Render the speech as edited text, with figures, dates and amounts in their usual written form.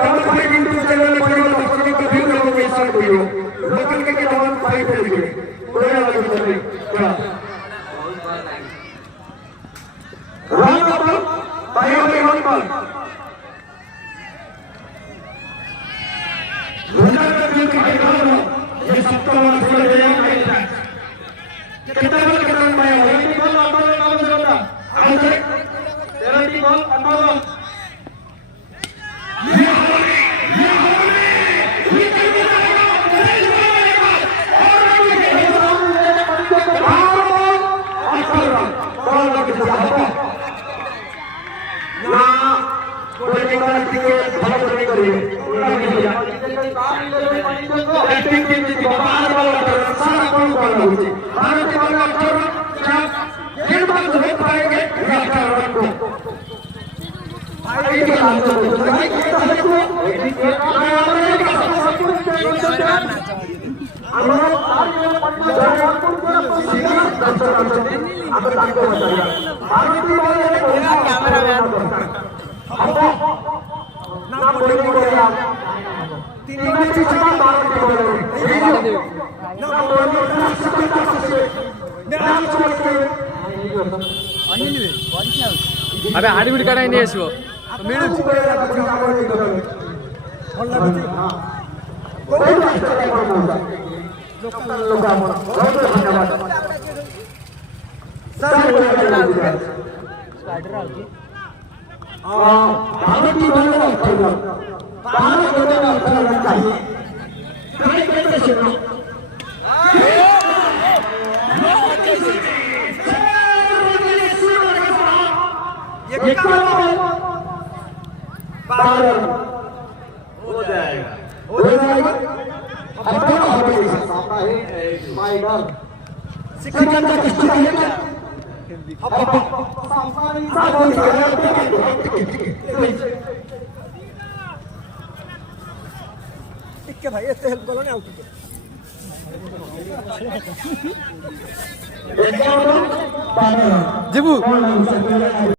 double 5 into চ্যানেলে পড়িব দর্শককে view এবং মিশন করিব লোকাল কে ডাবল 5 দেবে কোয়া লাগে বলে run up by one ball Ronaldo view के खेलो ये सबका वाला खेल गया कितना बॉल करना है भाई बॉल अंदर नाम से होता आउट है 30 बॉल अंदर अबे हाड़ी गुड़ी काटा नहीं आसो मिलू हो जाएगा भाई ऐसे हेल्प करो ना जीबू